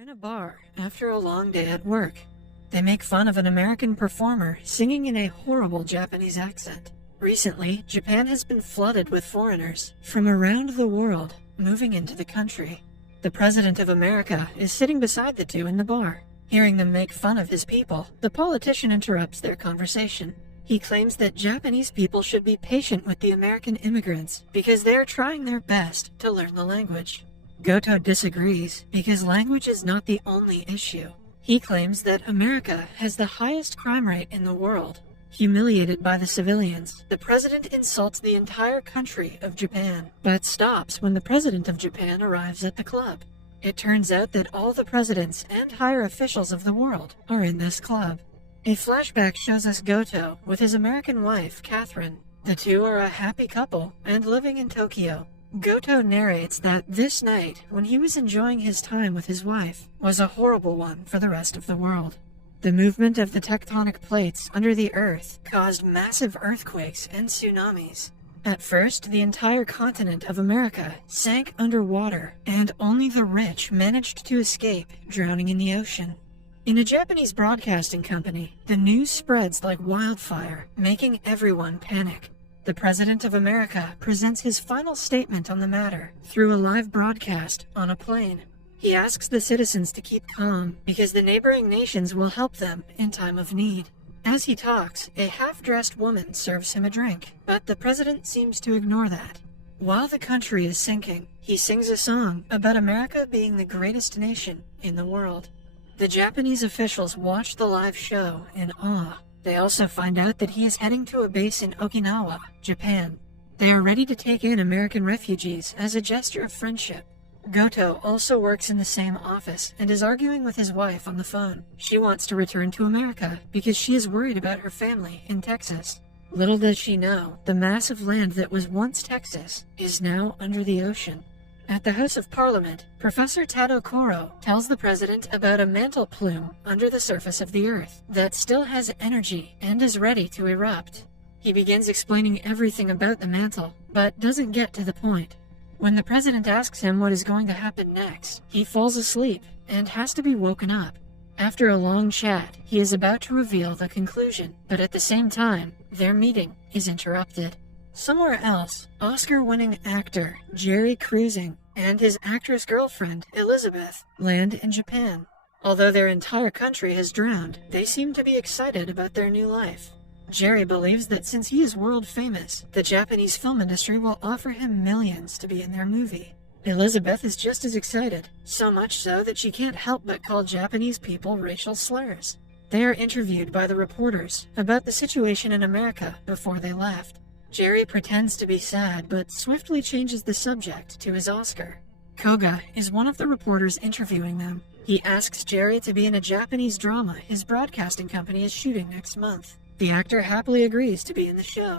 In a bar after a long day at work. They make fun of an American performer singing in a horrible Japanese accent. Recently, Japan has been flooded with foreigners from around the world moving into the country. The President of America is sitting beside the two in the bar. Hearing them make fun of his people, the politician interrupts their conversation. He claims that Japanese people should be patient with the American immigrants because they are trying their best to learn the language. Goto disagrees because language is not the only issue. He claims that America has the highest crime rate in the world. Humiliated by the civilians, the president insults the entire country of Japan, but stops when the president of Japan arrives at the club. It turns out that all the presidents and higher officials of the world are in this club. A flashback shows us Goto with his American wife, Catherine. The two are a happy couple and living in Tokyo. Goto narrates that this night, when he was enjoying his time with his wife, was a horrible one for the rest of the world. The movement of the tectonic plates under the earth caused massive earthquakes and tsunamis. At first, the entire continent of America sank underwater, and only the rich managed to escape, drowning in the ocean. In a Japanese broadcasting company, the news spreads like wildfire, making everyone panic. The President of America presents his final statement on the matter through a live broadcast on a plane. He asks the citizens to keep calm because the neighboring nations will help them in time of need. As he talks, a half-dressed woman serves him a drink, but the president seems to ignore that. While the country is sinking, he sings a song about America being the greatest nation in the world. The Japanese officials watch the live show in awe. They also find out that he is heading to a base in Okinawa, Japan. They are ready to take in American refugees as a gesture of friendship. Goto also works in the same office and is arguing with his wife on the phone. She wants to return to America because she is worried about her family in Texas. Little does she know, the massive land that was once Texas is now under the ocean. At the House of Parliament, Professor Tado Koro tells the president about a mantle plume under the surface of the Earth that still has energy and is ready to erupt. He begins explaining everything about the mantle, but doesn't get to the point. When the president asks him what is going to happen next, he falls asleep and has to be woken up. After a long chat, he is about to reveal the conclusion, but at the same time, their meeting is interrupted. Somewhere else, Oscar-winning actor Jerry Cruising and his actress girlfriend, Elizabeth, land in Japan. Although their entire country has drowned, they seem to be excited about their new life. Jerry believes that since he is world famous, the Japanese film industry will offer him millions to be in their movie. Elizabeth is just as excited, so much so that she can't help but call Japanese people racial slurs. They are interviewed by the reporters about the situation in America before they left. Jerry pretends to be sad, but swiftly changes the subject to his Oscar. Koga is one of the reporters interviewing them. He asks Jerry to be in a Japanese drama his broadcasting company is shooting next month. The actor happily agrees to be in the show.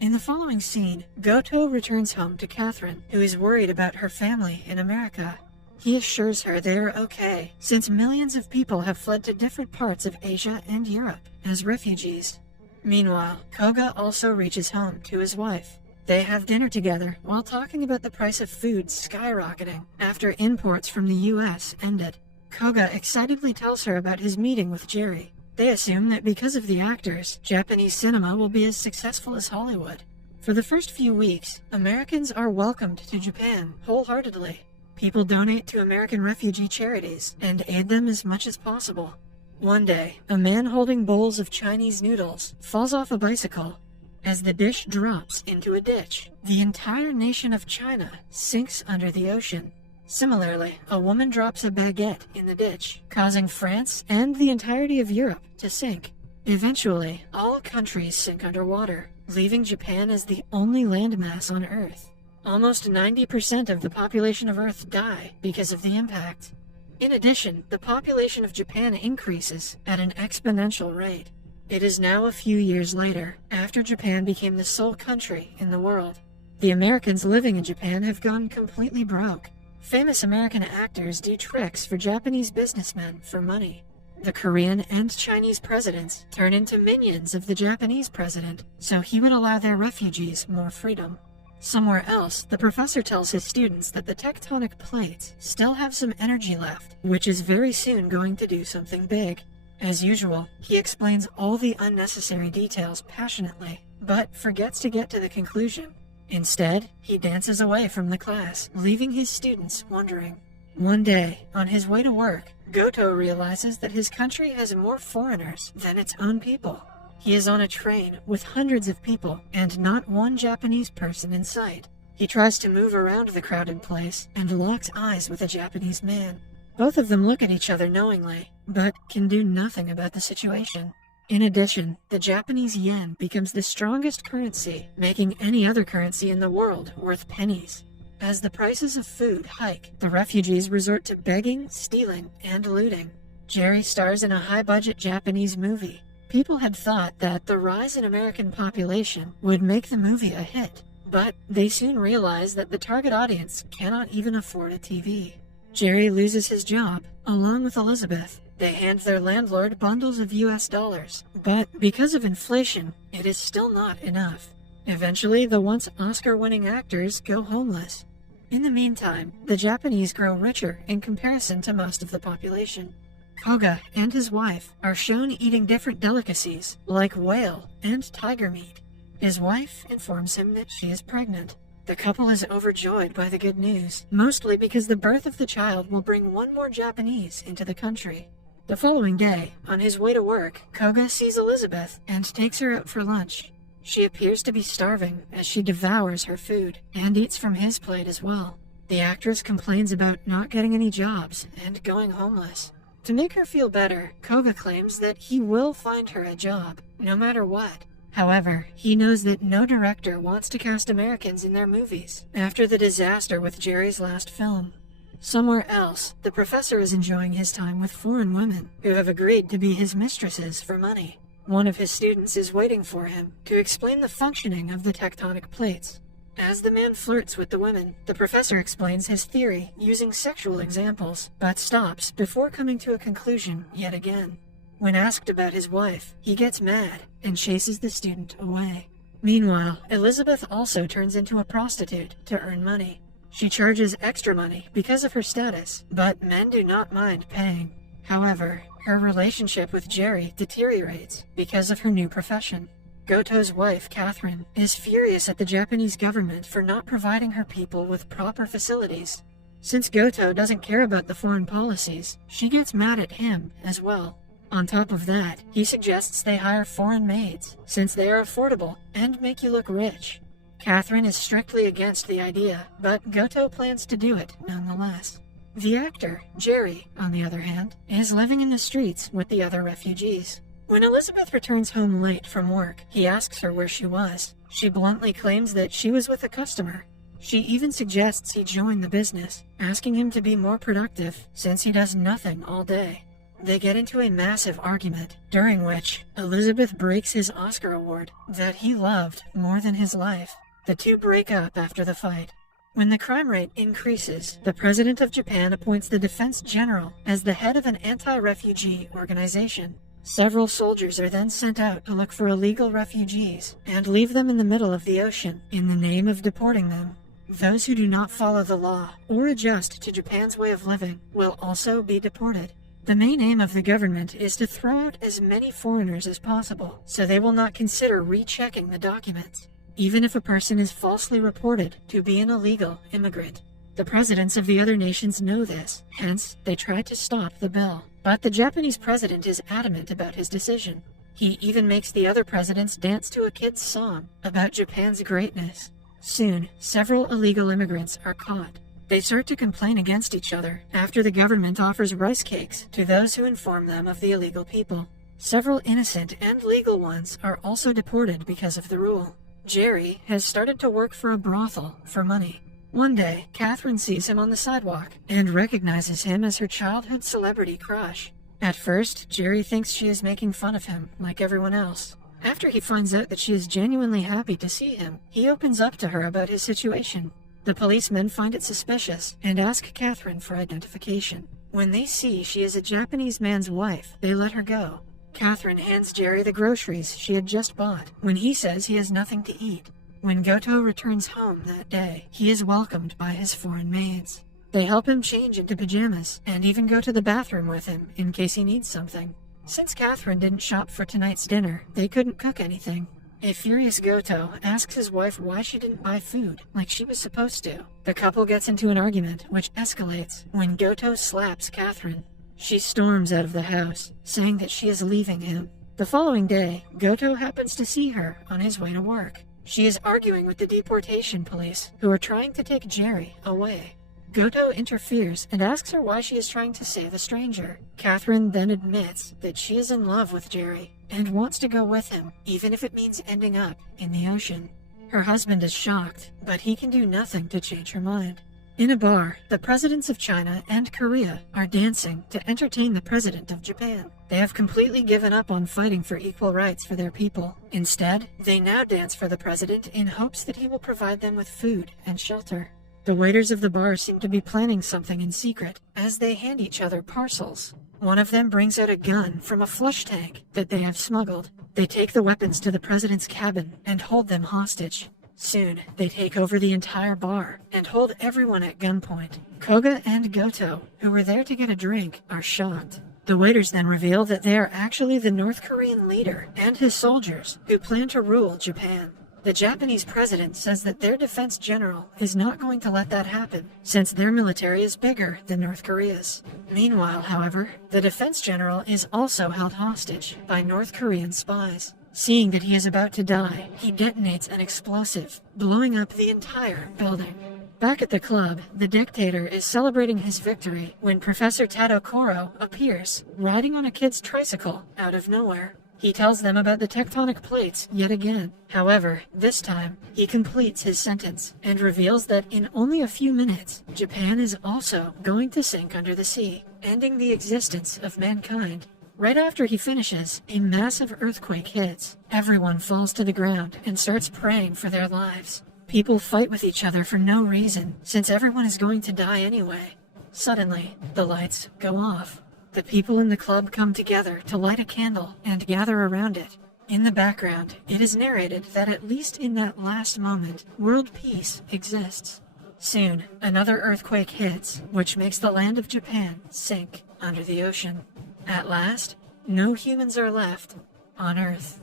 In the following scene, Goto returns home to Catherine, who is worried about her family in America. He assures her they are okay, since millions of people have fled to different parts of Asia and Europe as refugees. Meanwhile, Koga also reaches home to his wife. They have dinner together while talking about the price of food skyrocketing after imports from the US ended. Koga excitedly tells her about his meeting with Jerry. They assume that because of the actors, Japanese cinema will be as successful as Hollywood. For the first few weeks, Americans are welcomed to Japan wholeheartedly. People donate to American refugee charities and aid them as much as possible. One day, a man holding bowls of Chinese noodles falls off a bicycle. As the dish drops into a ditch, the entire nation of China sinks under the ocean. Similarly, a woman drops a baguette in the ditch, causing France and the entirety of Europe to sink. Eventually, all countries sink underwater, leaving Japan as the only landmass on Earth. Almost 90% of the population of Earth die because of the impact. In addition, the population of Japan increases at an exponential rate. It is now a few years later, after Japan became the sole country in the world. The Americans living in Japan have gone completely broke. Famous American actors do tricks for Japanese businessmen for money. The Korean and Chinese presidents turn into minions of the Japanese president, so he would allow their refugees more freedom. Somewhere else, the professor tells his students that the tectonic plates still have some energy left, which is very soon going to do something big. As usual, he explains all the unnecessary details passionately, but forgets to get to the conclusion. Instead, he dances away from the class, leaving his students wondering. One day, on his way to work, Goto realizes that his country has more foreigners than its own people. He is on a train with hundreds of people and not one Japanese person in sight. He tries to move around the crowded place and locks eyes with a Japanese man. Both of them look at each other knowingly, but can do nothing about the situation. In addition, the Japanese yen becomes the strongest currency, making any other currency in the world worth pennies. As the prices of food hike, the refugees resort to begging, stealing, and looting. Jerry stars in a high-budget Japanese movie. People had thought that the rise in American population would make the movie a hit, but they soon realize that the target audience cannot even afford a TV. Jerry loses his job, along with Elizabeth. They hand their landlord bundles of US dollars, but because of inflation, it is still not enough. Eventually, the once Oscar-winning actors go homeless. In the meantime, the Japanese grow richer in comparison to most of the population. Koga and his wife are shown eating different delicacies, like whale and tiger meat. His wife informs him that she is pregnant. The couple is overjoyed by the good news, mostly because the birth of the child will bring one more Japanese into the country. The following day, on his way to work, Koga sees Elizabeth and takes her out for lunch. She appears to be starving as she devours her food and eats from his plate as well. The actress complains about not getting any jobs and going homeless. To make her feel better, Koga claims that he will find her a job, no matter what. However, he knows that no director wants to cast Americans in their movies after the disaster with Jerry's last film. Somewhere else, the professor is enjoying his time with foreign women who have agreed to be his mistresses for money. One of his students is waiting for him to explain the functioning of the tectonic plates. As the man flirts with the women, the professor explains his theory using sexual examples, but stops before coming to a conclusion yet again. When asked about his wife, he gets mad and chases the student away. Meanwhile, Elizabeth also turns into a prostitute to earn money. She charges extra money because of her status, but men do not mind paying. However, her relationship with Jerry deteriorates because of her new profession. Goto's wife, Catherine, is furious at the Japanese government for not providing her people with proper facilities. Since Goto doesn't care about the foreign policies, she gets mad at him as well. On top of that, he suggests they hire foreign maids, since they are affordable and make you look rich. Catherine is strictly against the idea, but Goto plans to do it nonetheless. The actor, Jerry, on the other hand, is living in the streets with the other refugees. When Elizabeth returns home late from work, he asks her where she was. She bluntly claims that she was with a customer. She even suggests he join the business, asking him to be more productive since he does nothing all day. They get into a massive argument, during which Elizabeth breaks his Oscar award that he loved more than his life. The two break up after the fight. When the crime rate increases, the president of Japan appoints the defense general as the head of an anti-refugee organization. Several soldiers are then sent out to look for illegal refugees and leave them in the middle of the ocean in the name of deporting them. Those who do not follow the law or adjust to Japan's way of living will also be deported. The main aim of the government is to throw out as many foreigners as possible, so they will not consider rechecking the documents, even if a person is falsely reported to be an illegal immigrant. The presidents of the other nations know this, hence they try to stop the bill. But the Japanese president is adamant about his decision. He even makes the other presidents dance to a kid's song about Japan's greatness. Soon, several illegal immigrants are caught. They start to complain against each other after the government offers rice cakes to those who inform them of the illegal people. Several innocent and legal ones are also deported because of the rule. Jerry has started to work for a brothel for money. One day, Catherine sees him on the sidewalk and recognizes him as her childhood celebrity crush. At first, Jerry thinks she is making fun of him, like everyone else. After he finds out that she is genuinely happy to see him, he opens up to her about his situation. The policemen find it suspicious and ask Catherine for identification. When they see she is a Japanese man's wife, they let her go. Catherine hands Jerry the groceries she had just bought when he says he has nothing to eat. When Goto returns home that day, he is welcomed by his foreign maids. They help him change into pajamas and even go to the bathroom with him in case he needs something. Since Catherine didn't shop for tonight's dinner, they couldn't cook anything. A furious Goto asks his wife why she didn't buy food like she was supposed to. The couple gets into an argument, which escalates when Goto slaps Catherine. She storms out of the house, saying that she is leaving him. The following day, Goto happens to see her on his way to work. She is arguing with the deportation police, who are trying to take Jerry away. Goto interferes and asks her why she is trying to save a stranger. Catherine then admits that she is in love with Jerry and wants to go with him, even if it means ending up in the ocean. Her husband is shocked, but he can do nothing to change her mind. In a bar, the presidents of China and Korea are dancing to entertain the president of Japan. They have completely given up on fighting for equal rights for their people. Instead, they now dance for the president in hopes that he will provide them with food and shelter. The waiters of the bar seem to be planning something in secret as they hand each other parcels. One of them brings out a gun from a flush tank that they have smuggled. They take the weapons to the president's cabin and hold them hostage. Soon, they take over the entire bar and hold everyone at gunpoint. Koga and Goto, who were there to get a drink, are shocked. The waiters then reveal that they are actually the North Korean leader and his soldiers who plan to rule Japan. The Japanese president says that their defense general is not going to let that happen, since their military is bigger than North Korea's. Meanwhile, however, the defense general is also held hostage by North Korean spies. Seeing that he is about to die, he detonates an explosive, blowing up the entire building. Back at the club, the dictator is celebrating his victory when Professor Tadokoro appears, riding on a kid's tricycle out of nowhere. He tells them about the tectonic plates yet again. However, this time, he completes his sentence and reveals that in only a few minutes, Japan is also going to sink under the sea, ending the existence of mankind. Right after he finishes, a massive earthquake hits. Everyone falls to the ground and starts praying for their lives. People fight with each other for no reason, since everyone is going to die anyway. Suddenly, the lights go off. The people in the club come together to light a candle and gather around it. In the background, it is narrated that at least in that last moment, world peace exists. Soon, another earthquake hits, which makes the land of Japan sink under the ocean. At last, no humans are left on Earth.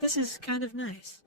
This is kind of nice.